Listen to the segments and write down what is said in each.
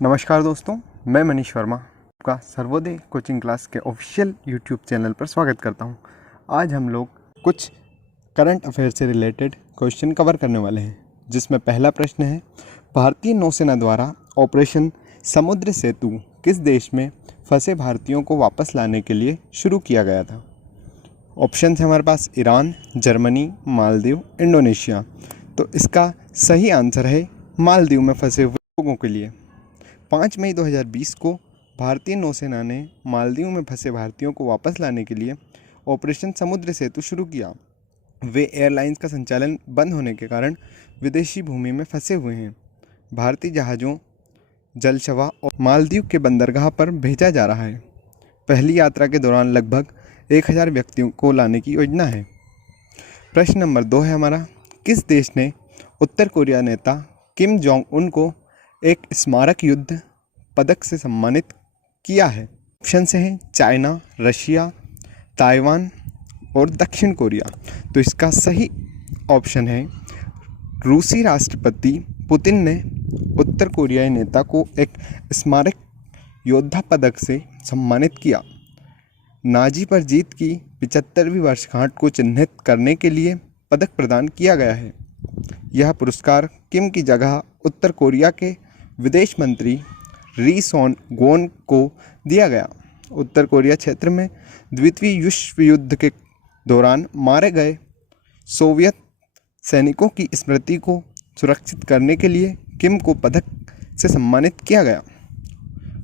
नमस्कार दोस्तों, मैं मनीष वर्मा आपका सर्वोदय कोचिंग क्लास के ऑफिशियल यूट्यूब चैनल पर स्वागत करता हूं। आज हम लोग कुछ करंट अफेयर से रिलेटेड क्वेश्चन कवर करने वाले हैं, जिसमें पहला प्रश्न है, भारतीय नौसेना द्वारा ऑपरेशन समुद्र सेतु किस देश में फंसे भारतीयों को वापस लाने के लिए शुरू किया गया था। ऑप्शन है हमारे पास ईरान, जर्मनी, मालदीव, इंडोनेशिया। तो इसका सही आंसर है मालदीव में फंसे हुए लोगों के लिए। 5 मई 2020 को भारतीय नौसेना ने मालदीव में फंसे भारतीयों को वापस लाने के लिए ऑपरेशन समुद्र सेतु शुरू किया। वे एयरलाइंस का संचालन बंद होने के कारण विदेशी भूमि में फंसे हुए हैं। भारतीय जहाज़ों, जलशवा और मालदीव के बंदरगाह पर भेजा जा रहा है। पहली यात्रा के दौरान लगभग 1000 व्यक्तियों को लाने की योजना है। प्रश्न नंबर 2 है हमारा, किस देश ने उत्तर कोरिया नेता किम जोंग उन को एक स्मारक युद्ध पदक से सम्मानित किया है। ऑप्शन से हैं चाइना, रशिया, ताइवान और दक्षिण कोरिया। तो इसका सही ऑप्शन है रूसी राष्ट्रपति पुतिन ने उत्तर कोरियाई नेता को एक स्मारक योद्धा पदक से सम्मानित किया। नाजी पर जीत की 75वीं वर्षगांठ को चिन्हित करने के लिए पदक प्रदान किया गया है। यह पुरस्कार किम की जगह उत्तर कोरिया के विदेश मंत्री री सोन गोन को दिया गया। उत्तर कोरिया क्षेत्र में द्वितीय विश्व युद्ध के दौरान मारे गए सोवियत सैनिकों की स्मृति को सुरक्षित करने के लिए किम को पदक से सम्मानित किया गया।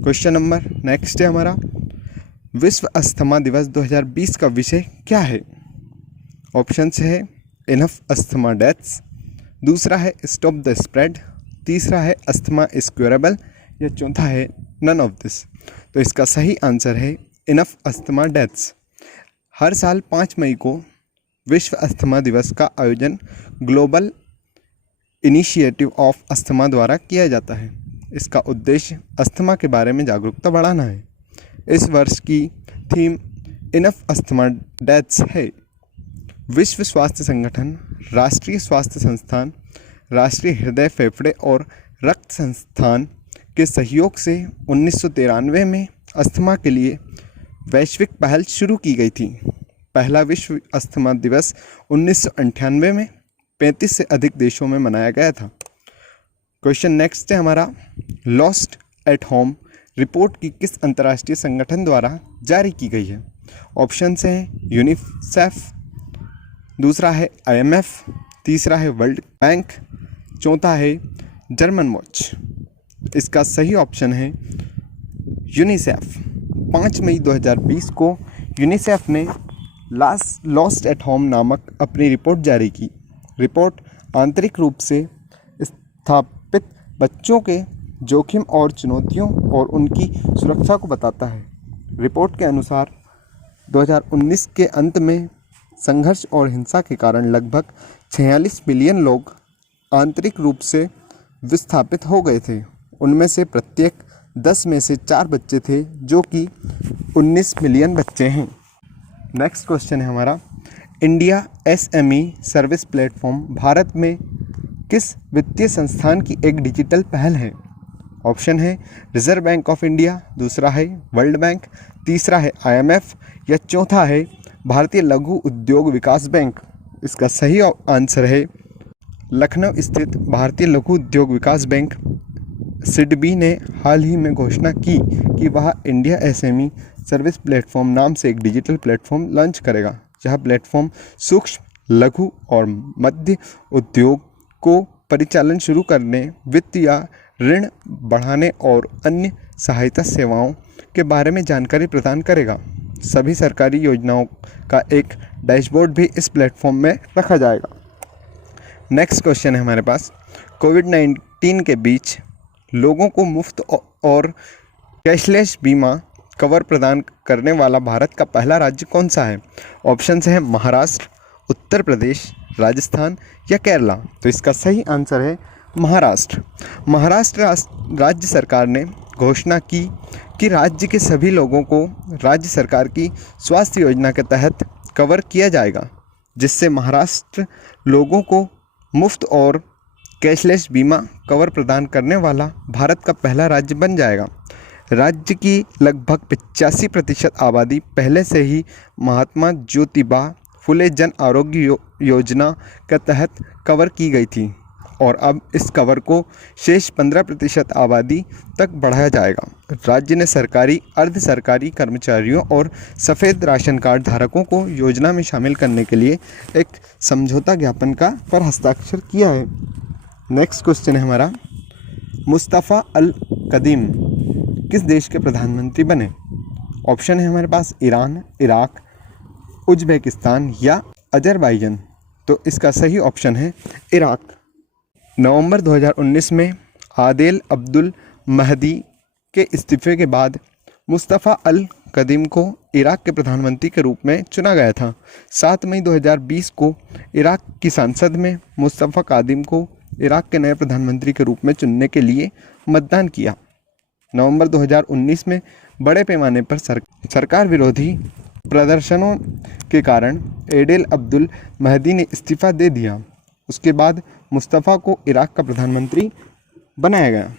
क्वेश्चन नंबर नेक्स्ट है हमारा, विश्व अस्थमा दिवस 2020 का विषय क्या है। ऑप्शन से है इनफ अस्थमा डेथ्स, दूसरा है स्टॉप द स्प्रेड, तीसरा है अस्थमा इज क्यूरेबल या चौथा है नन ऑफ दिस। तो इसका सही आंसर है इनफ अस्थमा डेथ्स। हर साल 5 मई को विश्व अस्थमा दिवस का आयोजन ग्लोबल इनिशिएटिव ऑफ अस्थमा द्वारा किया जाता है। इसका उद्देश्य अस्थमा के बारे में जागरूकता बढ़ाना है। इस वर्ष की थीम इनफ अस्थमा डेथ्स है। विश्व स्वास्थ्य संगठन, राष्ट्रीय स्वास्थ्य संस्थान, राष्ट्रीय हृदय, फेफड़े और रक्त संस्थान के सहयोग से 1993 में अस्थमा के लिए वैश्विक पहल शुरू की गई थी। पहला विश्व अस्थमा दिवस 1998 में 35 से अधिक देशों में मनाया गया था। क्वेश्चन नेक्स्ट है हमारा, लॉस्ट एट होम रिपोर्ट की किस अंतर्राष्ट्रीय संगठन द्वारा जारी की गई है। ऑप्शन से हैं यूनिसेफ, दूसरा है IMF, तीसरा है वर्ल्ड बैंक, चौथा है जर्मन वॉच। इसका सही ऑप्शन है यूनिसेफ। 5 मई 2020 को यूनिसेफ ने लॉस्ट एट होम नामक अपनी रिपोर्ट जारी की। रिपोर्ट आंतरिक रूप से स्थापित बच्चों के जोखिम और चुनौतियों और उनकी सुरक्षा को बताता है। रिपोर्ट के अनुसार 2019 के अंत में संघर्ष और हिंसा के कारण लगभग 46 मिलियन लोग आंतरिक रूप से विस्थापित हो गए थे। उनमें से प्रत्येक 10 में से 4 बच्चे थे, जो कि 19 मिलियन बच्चे हैं। नेक्स्ट क्वेश्चन है हमारा, India SME service platform Bharat में किस वित्तीय संस्थान की एक डिजिटल पहल है। ऑप्शन है रिजर्व बैंक ऑफ इंडिया, दूसरा है वर्ल्ड बैंक, तीसरा है IMF या चौथा है भारतीय लघु उद्योग विकास बैंक। इसका सही आंसर है लखनऊ स्थित भारतीय लघु उद्योग विकास बैंक। सिडबी ने हाल ही में घोषणा की कि वह इंडिया SME सर्विस प्लेटफॉर्म नाम से एक डिजिटल प्लेटफॉर्म लॉन्च करेगा। यह प्लेटफॉर्म सूक्ष्म, लघु और मध्य उद्योग को परिचालन शुरू करने, वित्त या ऋण बढ़ाने और अन्य सहायता सेवाओं के बारे में जानकारी प्रदान करेगा। सभी सरकारी योजनाओं का एक डैशबोर्ड भी इस प्लेटफॉर्म में रखा जाएगा। नेक्स्ट क्वेश्चन है हमारे पास, कोविड-19 के बीच लोगों को मुफ्त और कैशलेस बीमा कवर प्रदान करने वाला भारत का पहला राज्य कौन सा है। ऑप्शन है महाराष्ट्र, उत्तर प्रदेश, राजस्थान या केरला। तो इसका सही आंसर है महाराष्ट्र। महाराष्ट्र राज्य सरकार ने घोषणा की कि राज्य के सभी लोगों को राज्य सरकार की स्वास्थ्य योजना के तहत कवर किया जाएगा, जिससे महाराष्ट्र लोगों को मुफ्त और कैशलेस बीमा कवर प्रदान करने वाला भारत का पहला राज्य बन जाएगा। राज्य की लगभग 85% आबादी पहले से ही महात्मा ज्योतिबा फुले जन आरोग्य योजना के तहत कवर की गई थी और अब इस कवर को शेष 15% आबादी तक बढ़ाया जाएगा। राज्य ने सरकारी, अर्ध सरकारी कर्मचारियों और सफ़ेद राशन कार्ड धारकों को योजना में शामिल करने के लिए एक समझौता ज्ञापन पर हस्ताक्षर किया है। नेक्स्ट क्वेश्चन है हमारा, मुस्तफ़ा अल कदीम किस देश के प्रधानमंत्री बने? ऑप्शन है हमारे पास ईरान, इराक, उज्बेकिस्तान या अजरबैजान। तो इसका सही ऑप्शन है इराक। नवंबर 2019 में आदेल अब्दुल महदी के इस्तीफे के बाद मुस्तफ़ा अल कदीम को इराक के प्रधानमंत्री के रूप में चुना गया था। 7 मई 2020 को इराक की संसद में मुस्तफ़ा कादिम को इराक के नए प्रधानमंत्री के रूप में चुनने के लिए मतदान किया। नवंबर 2019 में बड़े पैमाने पर सरकार विरोधी प्रदर्शनों के कारण एडेल अब्दुल महदी ने इस्तीफा दे दिया। उसके बाद मुस्तफ़ा को इराक का प्रधानमंत्री बनाया गया।